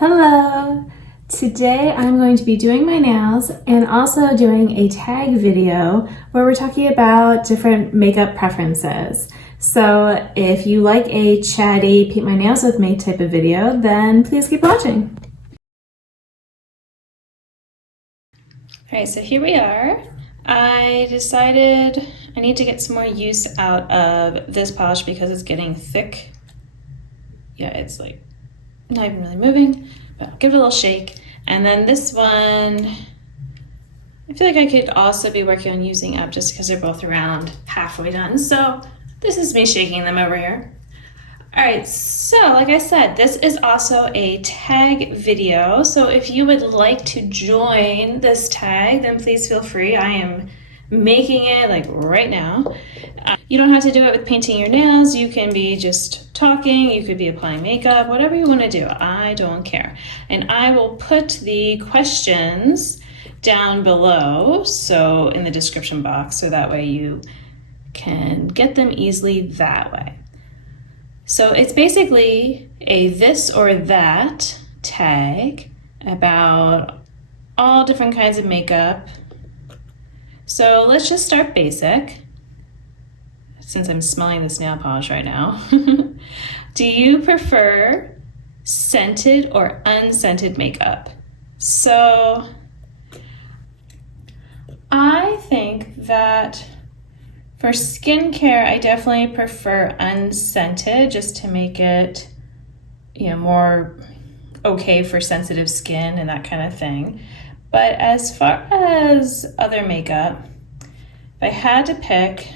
Hello! Today I'm going to be doing my nails and also doing a tag video where we're talking about different makeup preferences. So if you like a chatty paint my nails with me type of video, then please keep watching. Alright, so here we are. I decided I need to get some more use out of this polish because it's getting thick. Yeah, it's like not even really moving, but I'll give it a little shake. And then this one, I feel like I could also be working on using up just because they're both around halfway done. So this is me shaking them over here. All right, so like I said, this is also a tag video. So if you would like to join this tag, then please feel free. I am making it like right now. You don't have to do it with painting your nails. You can be just talking. You could be applying makeup, whatever you want to do. I don't care. And I will put the questions down below, so in the description box, so that way you can get them easily that way. So it's basically a this or that tag about all different kinds of makeup. So let's just start basic, since I'm smelling this nail polish right now. Do you prefer scented or unscented makeup? So I think that for skincare, I definitely prefer unscented just to make it, more okay for sensitive skin and that kind of thing. But as far as other makeup, if I had to pick,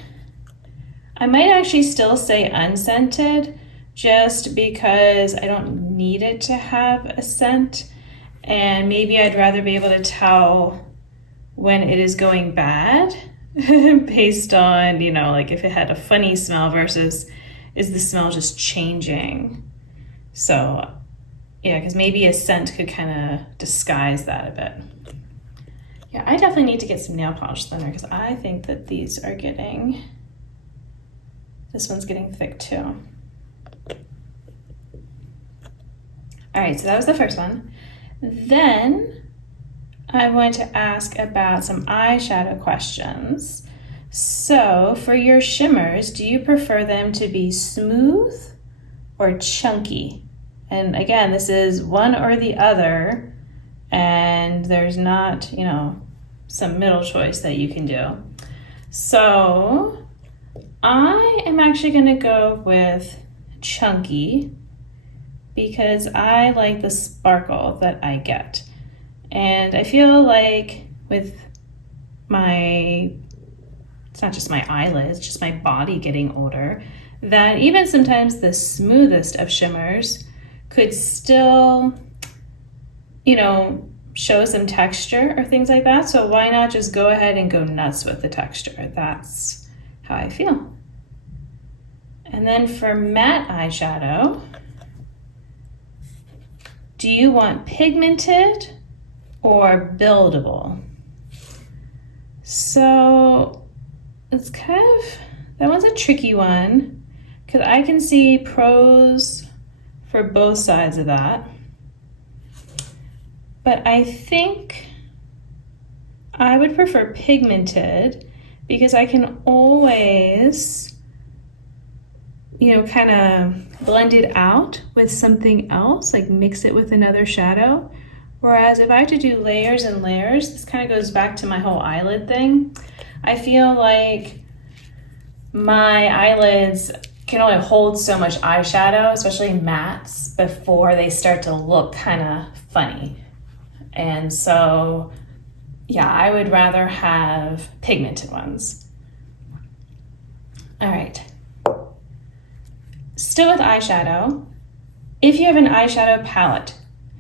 I might actually still say unscented just because I don't need it to have a scent, and maybe I'd rather be able to tell when it is going bad based on, like if it had a funny smell versus is the smell just changing. So yeah, because maybe a scent could kind of disguise that a bit. Yeah, I definitely need to get some nail polish thinner because I think that this one's getting thick too. All right, so that was the first one. Then I'm going to ask about some eyeshadow questions. So for your shimmers, do you prefer them to be smooth or chunky? And again, this is one or the other, and there's not, some middle choice that you can do. So I am actually gonna go with chunky because I like the sparkle that I get. And I feel like with it's not just my eyelids, just my body getting older, that even sometimes the smoothest of shimmers could still, show some texture or things like that. So why not just go ahead and go nuts with the texture? That's how I feel. And then for matte eyeshadow, do you want pigmented or buildable? So it's that one's a tricky one because I can see pros for both sides of that. But I think I would prefer pigmented because I can always, kind of blend it out with something else, like mix it with another shadow. Whereas if I have to do layers and layers, this kind of goes back to my whole eyelid thing. I feel like my eyelids can only hold so much eyeshadow, especially mattes, before they start to look kind of funny. And so, yeah, I would rather have pigmented ones. All right. Still with eyeshadow, if you have an eyeshadow palette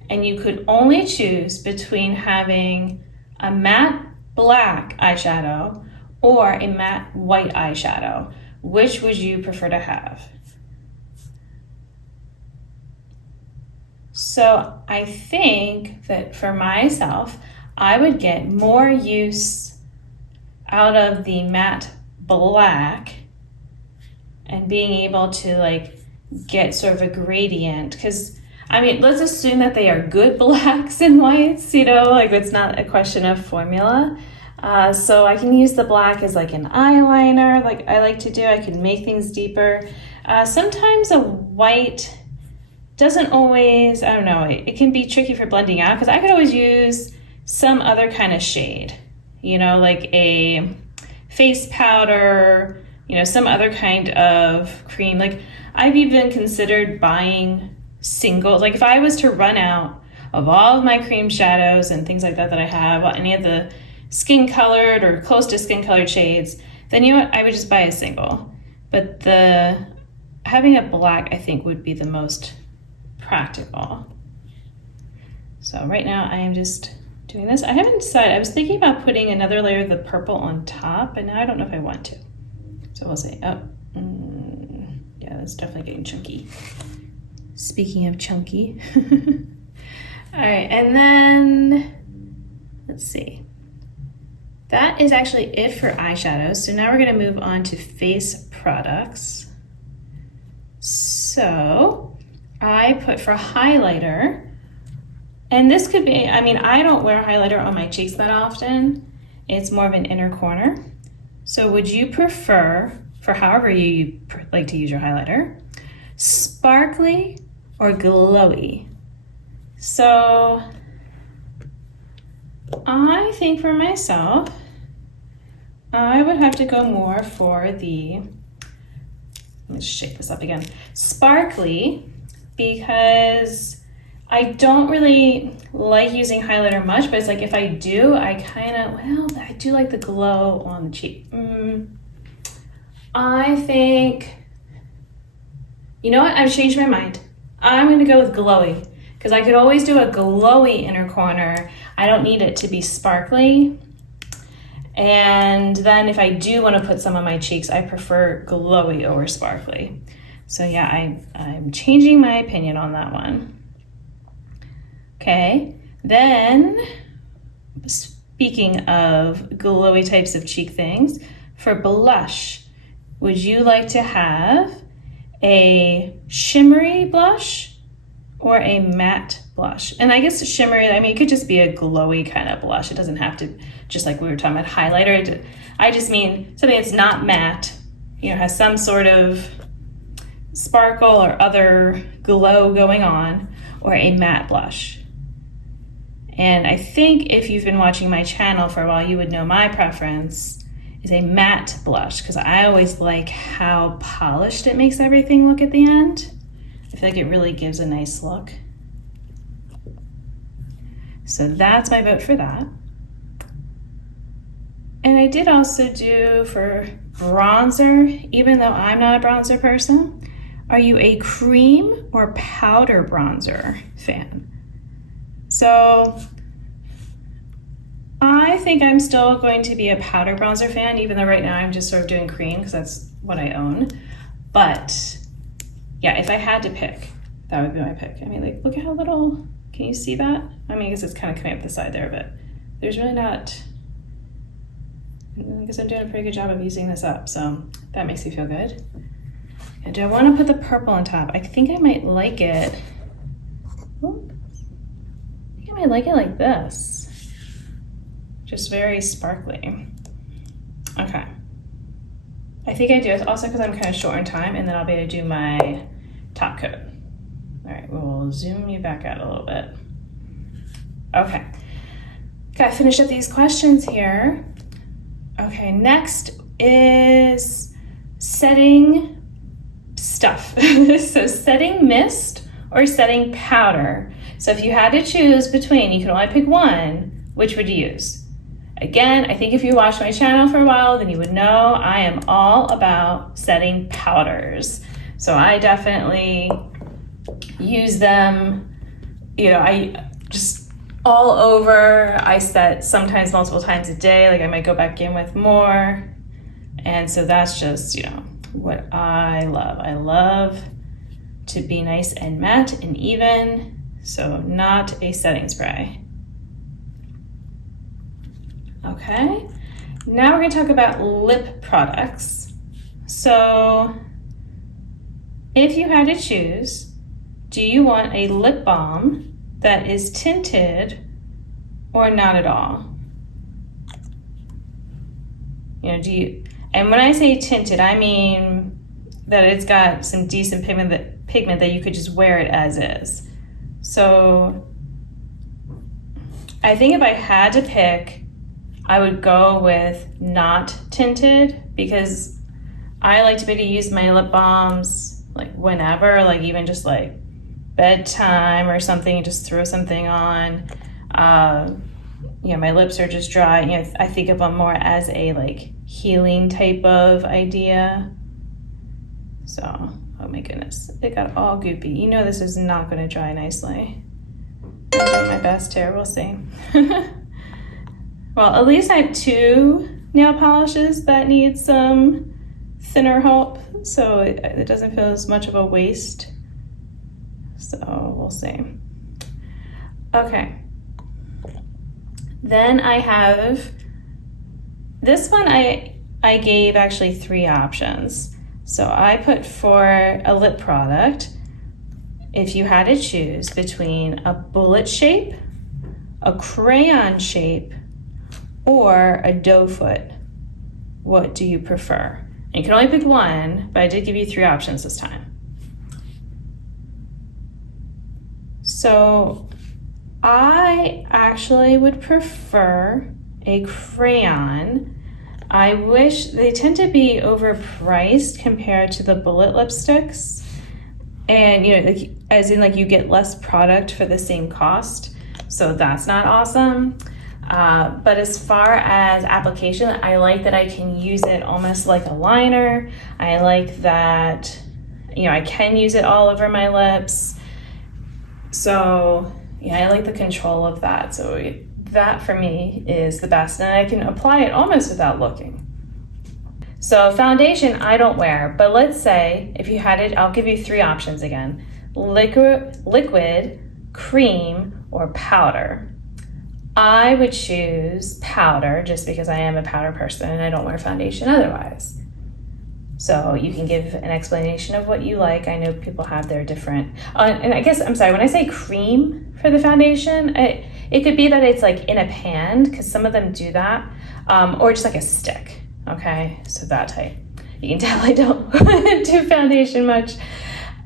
and you could only choose between having a matte black eyeshadow or a matte white eyeshadow, which would you prefer to have? So I think that for myself, I would get more use out of the matte black and being able to get sort of a gradient, because I mean, let's assume that they are good blacks and whites, you know, like it's not a question of formula. So I can use the black as like an eyeliner, like I like to do. I can make things deeper. Sometimes a white doesn't always, I don't know, it can be tricky for blending out because I could always use some other kind of shade, you know, like a face powder, you know, some other kind of cream. Like I've even considered buying singles. Like if I was to run out of all of my cream shadows and things like that I have, any of the skin colored or close to skin colored shades, then you know what, I would just buy a single. But having a black I think would be the most practical. So right now I am just doing this. I haven't decided. I was thinking about putting another layer of the purple on top, but now I don't know if I want to. So we'll see. Oh, yeah, that's definitely getting chunky. Speaking of chunky. All right, and then let's see. That is actually it for eyeshadows. So now we're gonna move on to face products. So I put for highlighter, and this could be, I mean, I don't wear highlighter on my cheeks that often. It's more of an inner corner. So would you prefer, for however you like to use your highlighter, sparkly or glowy? So I think for myself, I would have to go more for the, let's shake this up again, sparkly, because I don't really like using highlighter much, but it's like if I do, I kind of, well, I do like the glow on the cheek. I think, you know what, I've changed my mind. I'm gonna go with glowy, because I could always do a glowy inner corner. I don't need it to be sparkly. And then if I do want to put some on my cheeks, I prefer glowy over sparkly. So yeah, I'm changing my opinion on that one. Okay, then speaking of glowy types of cheek things, for blush, would you like to have a shimmery blush or a matte blush? And I guess shimmery, I mean, it could just be a glowy kind of blush. It doesn't have to, just like we were talking about highlighter. I just mean something that's not matte, you know, has some sort of sparkle or other glow going on, or a matte blush. And I think if you've been watching my channel for a while, you would know my preference is a matte blush, because I always like how polished it makes everything look at the end. I feel like it really gives a nice look. So that's my vote for that. And I did also do for bronzer, even though I'm not a bronzer person, are you a cream or powder bronzer fan? So I think I'm still going to be a powder bronzer fan, even though right now I'm just sort of doing cream because that's what I own. But yeah, if I had to pick, that would be my pick. I mean, like, look at how little, can you see that? I mean, I guess it's kind of coming up the side there, but there's really not, I guess I'm doing a pretty good job of using this up, so that makes me feel good. And do I want to put the purple on top? I think I might like it. I think I might like it like this. Just very sparkly. Okay. I think I do. It's also because I'm kind of short on time, and then I'll be able to do my top coat. All right, we'll zoom you back out a little bit. Okay. Gotta finish up these questions here. Okay, next is setting stuff. So setting mist or setting powder. So if you had to choose between, you can only pick one, which would you use? Again, I think if you watched my channel for a while, then you would know I am all about setting powders. So I definitely use them, you know, I just all over. I set sometimes multiple times a day, like I might go back in with more. And so that's just, you know, what I love. I love to be nice and matte and even, so not a setting spray. Okay, now we're gonna talk about lip products. So if you had to choose do you want a lip balm that is tinted or not at all? You know, and when I say tinted, I mean that it's got some decent pigment that you could just wear it as is. So I think if I had to pick, I would go with not tinted, because I like to be able to use my lip balms like whenever, like even just like bedtime or something, just throw something on. You know, my lips are just dry. You know, I think of them more as a like healing type of idea. So, oh my goodness, it got all goopy. You know this is not going to dry nicely. I'm doing my best here, we'll see. Well, at least I have 2 nail polishes that need some thinner help, so it doesn't feel as much of a waste. So we'll see. Okay. Then I have this one. I gave actually 3 options. So I put for a lip product, if you had to choose between a bullet shape, a crayon shape, or a doe foot, what do you prefer? And you can only pick one, but I did give you 3 options this time. So I actually would prefer a crayon. I wish they tend to be overpriced compared to the bullet lipsticks. And, you know, like, as in like you get less product for the same cost. So that's not awesome. But as far as application, I like that I can use it almost like a liner. I like that, you know, I can use it all over my lips. So yeah, I like the control of that. So that for me is the best, and I can apply it almost without looking. So foundation I don't wear, but let's say if you had it, I'll give you 3 options again: liquid, cream, or powder. I would choose powder just because I am a powder person and I don't wear foundation otherwise. So you can give an explanation of what you like. I know people have their different, and I guess, I'm sorry, when I say cream for the foundation, it could be that it's like in a pan, because some of them do that, or just like a stick, okay? So that type. You can tell I don't do foundation much.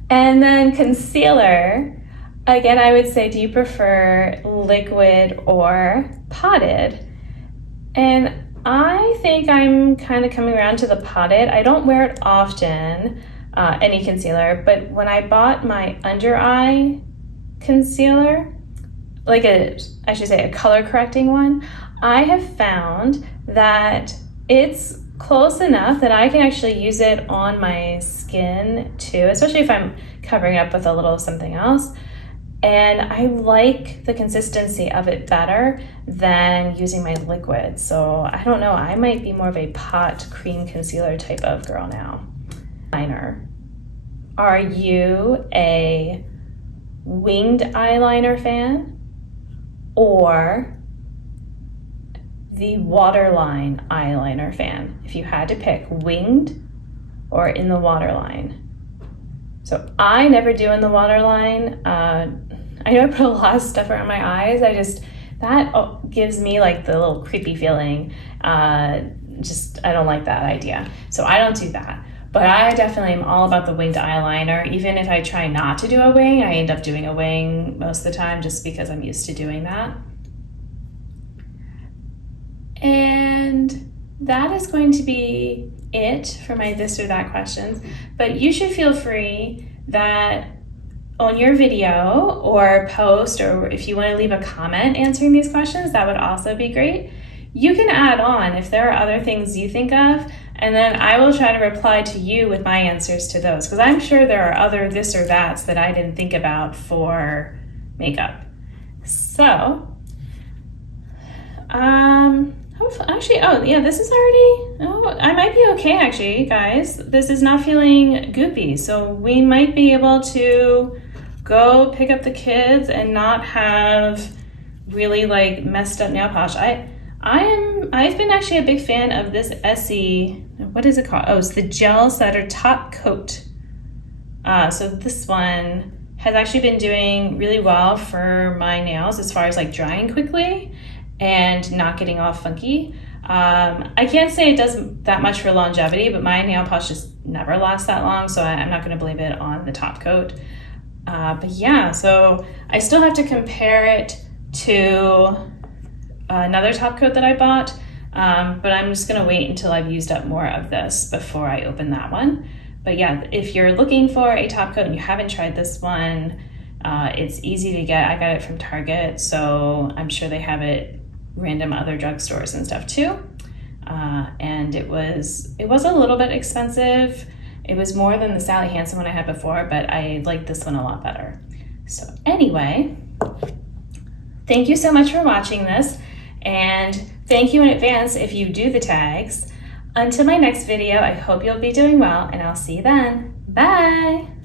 And then concealer, again, I would say, do you prefer liquid or potted? And I think I'm kind of coming around to the potted. I don't wear it often, any concealer, but when I bought my under eye concealer, like I should say a color correcting one, I have found that it's close enough that I can actually use it on my skin too, especially if I'm covering up with a little something else. And I like the consistency of it better than using my liquid. So I don't know, I might be more of a pot cream concealer type of girl now. Eyeliner. Are you a winged eyeliner fan or the waterline eyeliner fan? If you had to pick, winged or in the waterline. So I never do in the waterline. I know I put a lot of stuff around my eyes. That gives me like the little creepy feeling. I don't like that idea. So I don't do that. But I definitely am all about the winged eyeliner. Even if I try not to do a wing, I end up doing a wing most of the time just because I'm used to doing that. And that is going to be it for my this or that questions. But you should feel free that on your video or post, or if you want to leave a comment answering these questions, that would also be great. You can add on if there are other things you think of, and then I will try to reply to you with my answers to those, because I'm sure there are other this or that's that I didn't think about for makeup. So, actually, this is already, I might be okay actually, guys. This is not feeling goopy, so we might be able to go pick up the kids and not have really like messed up nail polish. I've been actually a big fan of this Essie, what is it called? Oh, it's the Gel Setter Top Coat. So this one has actually been doing really well for my nails as far as like drying quickly and not getting all funky. I can't say it does that much for longevity, but my nail polish just never lasts that long, so I'm not going to blame it on the top coat. But yeah, so I still have to compare it to another top coat that I bought, but I'm just going to wait until I've used up more of this before I open that one. But yeah, if you're looking for a top coat and you haven't tried this one, it's easy to get. I got it from Target, so I'm sure they have it random other drugstores and stuff too. And it was a little bit expensive. It was more than the Sally Hansen one I had before, but I like this one a lot better. So anyway, thank you so much for watching this, and thank you in advance if you do the tags. Until my next video, I hope you'll be doing well, and I'll see you then. Bye!